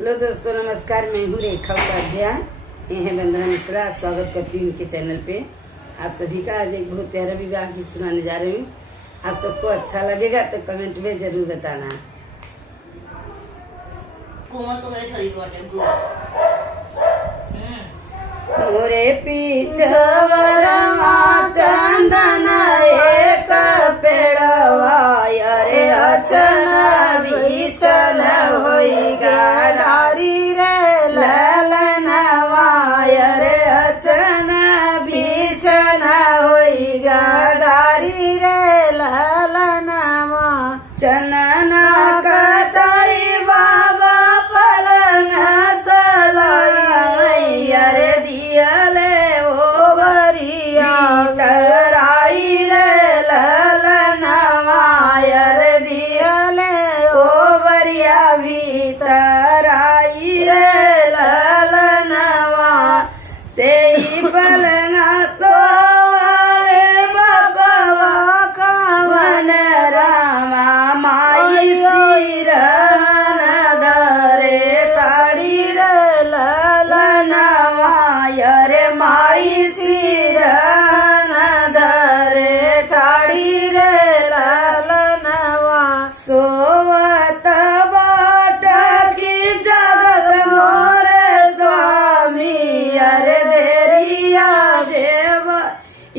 Hello दोस्तों, नमस्कार। मैं हूँ रेखा उपाध्याय। ये है वंदना मिश्रा। स्वागत करती हूँ उनके चैनल पे। आप सभी का आज एक बहुत प्यारा विवाह गीत सुनाने जा रही हूँ। आप सबको अच्छा लगेगा तो कमेंट में जरूर बताना। मोरे पीछवरमा चंदन एक पेड़वा अरे अचन बिछन होई गाड़ी रे ललनवा अरे अचन बिछन होई गाड़ी रे ललनवा चनना कटाई बाबा पलंग सलाई अरे दियले ओ बरिया कराई रे ललनवा अरे दियले ओ बरिया भीतराई रे ललनवा से ही पलंग सोवाले बाबा कवन रामा माई सिरन धरे काड़ी रे ललनवा अरे माई सिरन धरे ठाड़ी रे ललनवा सोवत बाट की जगत मोरे स्वामी अरे देरिया जेव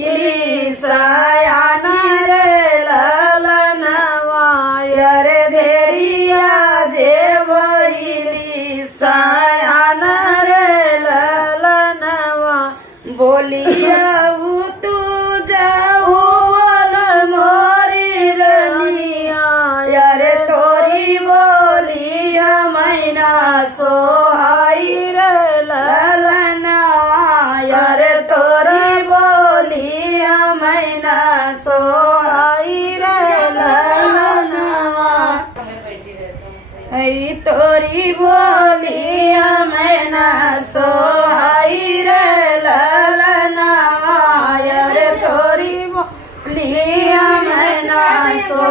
इलिसायान रे ललनवा अरे देरिया जेव इलिसायान रे ललनवा बोलिया तू जाऊ मोरी रनिया अरे तोरी बोलिया मैना सोहाई रे ललनवा अरे तोरी बोलिया मैना सोहाई रे ललनवा ऐ तोरी बोलिया मैना सोहाई रे ललनवा अरे तोरी बोलिया मैना सो